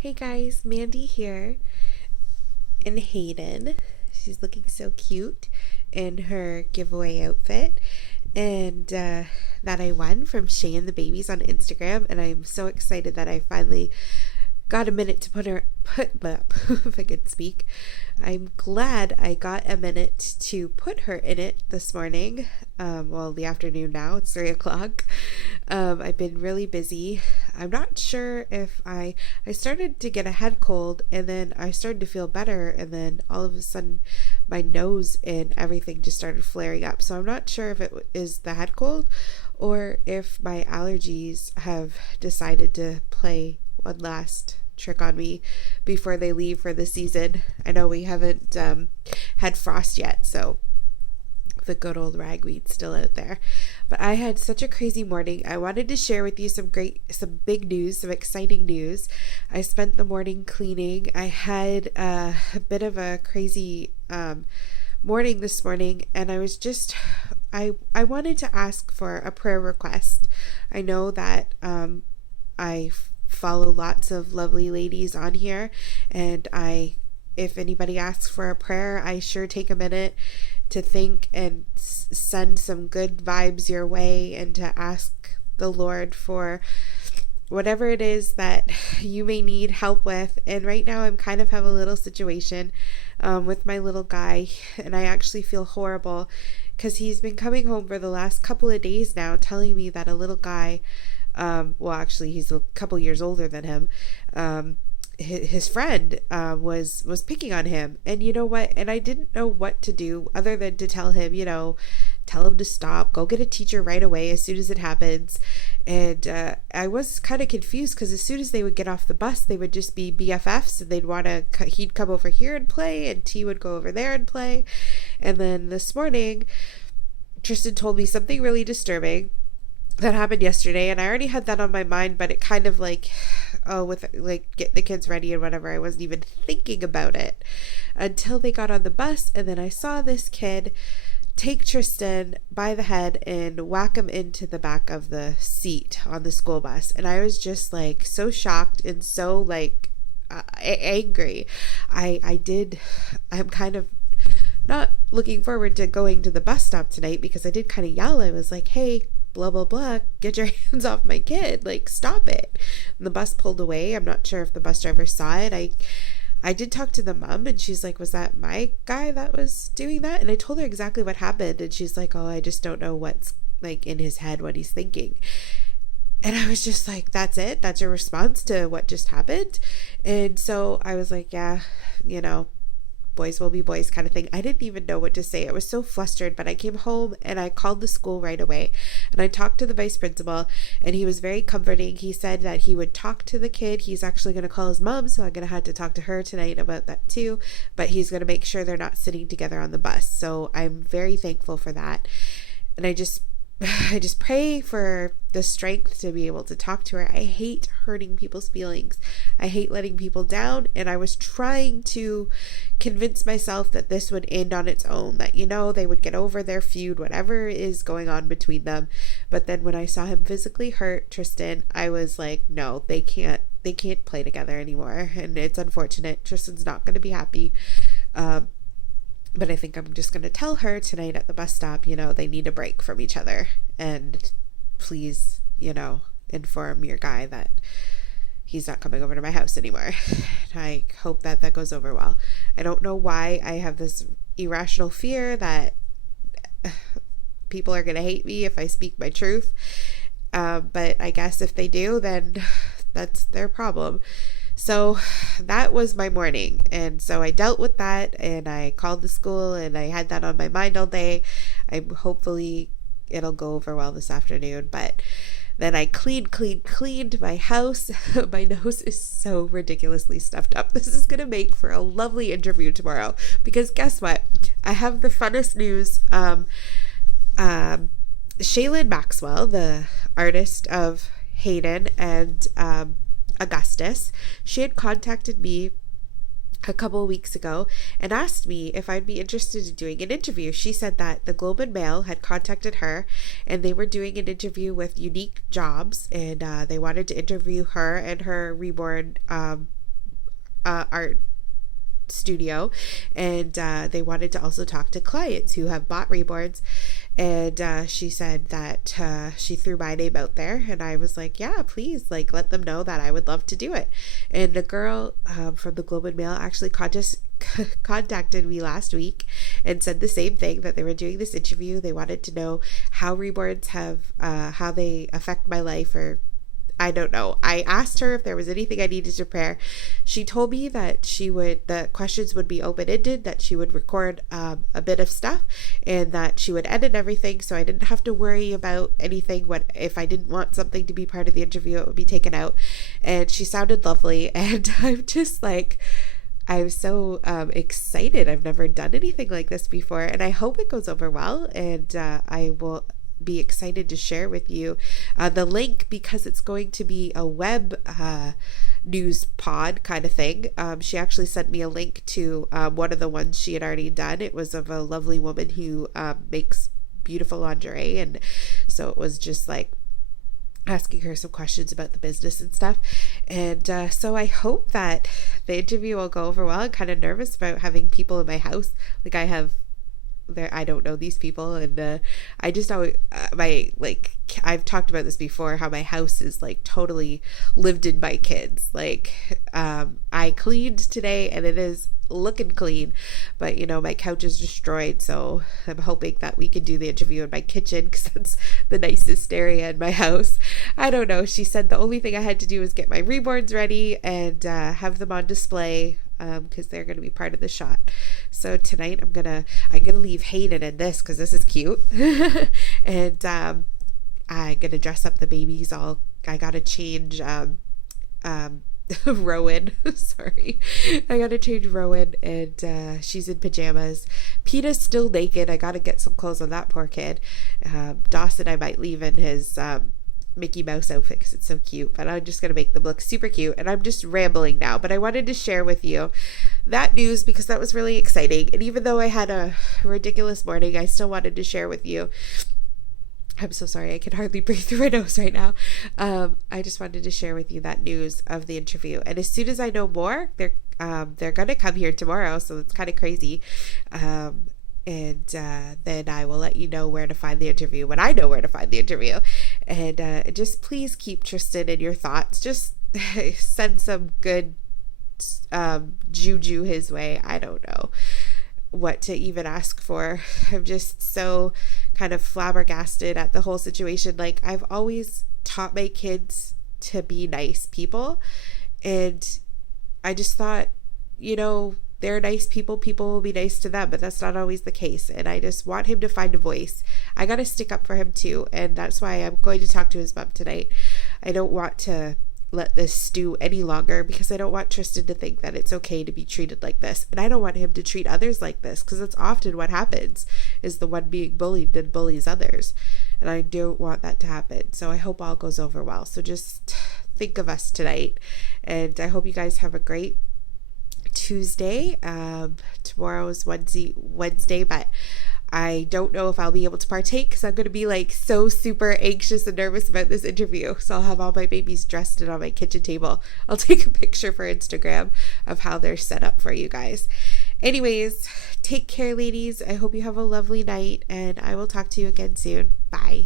Hey guys, Mandy here, and Hayden. She's looking so cute in her giveaway outfit, and that I won from Shay and the Babies on Instagram, and I'm so excited that I finally got a minute to put if I could speak. I'm glad I got a minute to put her in it this morning. The afternoon now. It's 3 o'clock. I've been really busy. I'm not sure if I started to get a head cold, and then I started to feel better, and then all of a sudden my nose and everything just started flaring up. So I'm not sure if it is the head cold or if my allergies have decided to play one last trick on me before they leave for the season. I know we haven't had frost yet, so the good old ragweed's still out there. But I had such a crazy morning. I wanted to share with you some big news, some exciting news. I spent the morning cleaning. I had a bit of a crazy morning this morning, and I wanted to ask for a prayer request. I know that I follow lots of lovely ladies on here, and if anybody asks for a prayer, I sure take a minute to think and send some good vibes your way, and to ask the Lord for whatever it is that you may need help with. And right now I'm kind of have a little situation with my little guy, and I actually feel horrible because he's been coming home for the last couple of days now telling me that a little guy, actually he's a couple years older than him, his friend was picking on him. And you know what, and I didn't know what to do other than to tell him, tell him to stop, go get a teacher right away as soon as it happens. And I was kind of confused because as soon as they would get off the bus, they would just be BFFs, and he'd come over here and play, and T would go over there and play. And then this morning Tristan told me something really disturbing that happened yesterday, and I already had that on my mind, but it kind of with get the kids ready and whatever, I wasn't even thinking about it until they got on the bus. And then I saw this kid take Tristan by the head and whack him into the back of the seat on the school bus, and I was just so shocked and so angry. I'm kind of not looking forward to going to the bus stop tonight because I did kind of yell. I was like, hey, blah blah blah, get your hands off my kid, stop it. And the bus pulled away. I'm not sure if the bus driver saw it. I did talk to the mom, and she's like, was that my guy that was doing that? And I told her exactly what happened, and she's like, oh, I just don't know what's in his head, what he's thinking. And I was just like, that's it? That's your response to what just happened? And so I was like, yeah, boys will be boys kind of thing. I didn't even know what to say. I was so flustered, but I came home and I called the school right away, and I talked to the vice principal, and he was very comforting. He said that he would talk to the kid. He's actually going to call his mom, so I'm going to have to talk to her tonight about that too, but he's going to make sure they're not sitting together on the bus. So I'm very thankful for that. And I just pray for the strength to be able to talk to her. I hate hurting people's feelings. I hate letting people down. And I was trying to convince myself that this would end on its own, that, they would get over their feud, whatever is going on between them. But then when I saw him physically hurt Tristan, I was like, no, they can't play together anymore. And it's unfortunate. Tristan's not going to be happy. But I think I'm just going to tell her tonight at the bus stop, they need a break from each other. And please, inform your guy that he's not coming over to my house anymore. I hope that goes over well. I don't know why I have this irrational fear that people are going to hate me if I speak my truth. But I guess if they do, then that's their problem. So that was my morning, and so I dealt with that, and I called the school, and I had that on my mind all day. Hopefully it'll go over well this afternoon. But then I cleaned my house. My nose is so ridiculously stuffed up. This is gonna make for a lovely interview tomorrow, because guess what? I have the funnest news. Shaylin Maxwell, the artist of Hayden and Augustus, she had contacted me a couple of weeks ago and asked me if I'd be interested in doing an interview. She said that the Globe and Mail had contacted her, and they were doing an interview with Unique Jobs, and they wanted to interview her and her reborn art studio, and they wanted to also talk to clients who have bought Reborns. And she said that she threw my name out there, and I was like, yeah, please, like, let them know that I would love to do it. And a girl from the Globe and Mail actually contacted me last week and said the same thing, that they were doing this interview. They wanted to know how Reborns have how they affect my life, or I don't know. I asked her if there was anything I needed to prepare. She told me that the questions would be open-ended, that she would record a bit of stuff, and that she would edit everything, so I didn't have to worry about anything. If I didn't want something to be part of the interview, it would be taken out. And she sounded lovely, and I'm so excited. I've never done anything like this before, and I hope it goes over well, and I will be excited to share with you the link, because it's going to be a web news pod kind of thing. She actually sent me a link to one of the ones she had already done. It was of a lovely woman who makes beautiful lingerie, and so it was just like asking her some questions about the business and stuff. And so I hope that the interview will go over well. I'm kind of nervous about having people in my house. Like, I don't know these people, and I just always I've talked about this before, how my house is like totally lived in by kids. Like, I cleaned today and it is looking clean, but my couch is destroyed, so I'm hoping that we can do the interview in my kitchen, because that's the nicest area in my house. I don't know. She said the only thing I had to do was get my Reborns ready and have them on display, because they're going to be part of the shot. So tonight I'm gonna leave Hayden in this, because this is cute. And I'm gonna dress up the babies. I gotta change Rowan. Sorry, I gotta change Rowan, and she's in pajamas. Peta's still naked. I gotta get some clothes on that poor kid. Dawson I might leave in his Mickey Mouse outfit, because it's so cute, but I'm just going to make them look super cute. And I'm just rambling now, but I wanted to share with you that news, because that was really exciting. And even though I had a ridiculous morning, I still wanted to share with you. I'm so sorry, I can hardly breathe through my nose right now. I just wanted to share with you that news of the interview, and as soon as I know more, they're gonna come here tomorrow, so it's kind of crazy. And then I will let you know where to find the interview when I know where to find the interview. And just please keep Tristan in your thoughts. Just send some good juju his way. I don't know what to even ask for. I'm just so kind of flabbergasted at the whole situation. Like, I've always taught my kids to be nice people, and I just thought, they're nice people will be nice to them, but that's not always the case. And I just want him to find a voice. I gotta stick up for him too, and that's why I'm going to talk to his mom tonight. I don't want to let this stew any longer, because I don't want Tristan to think that it's okay to be treated like this, and I don't want him to treat others like this, because that's often what happens, is the one being bullied then bullies others, and I don't want that to happen. So I hope all goes over well. So just think of us tonight, and I hope you guys have a great Tuesday. Tomorrow is Wednesday, but I don't know if I'll be able to partake, because I'm going to be like so super anxious and nervous about this interview. So I'll have all my babies dressed and on my kitchen table. I'll take a picture for Instagram of how they're set up for you guys. Anyways, take care, ladies. I hope you have a lovely night, and I will talk to you again soon. Bye.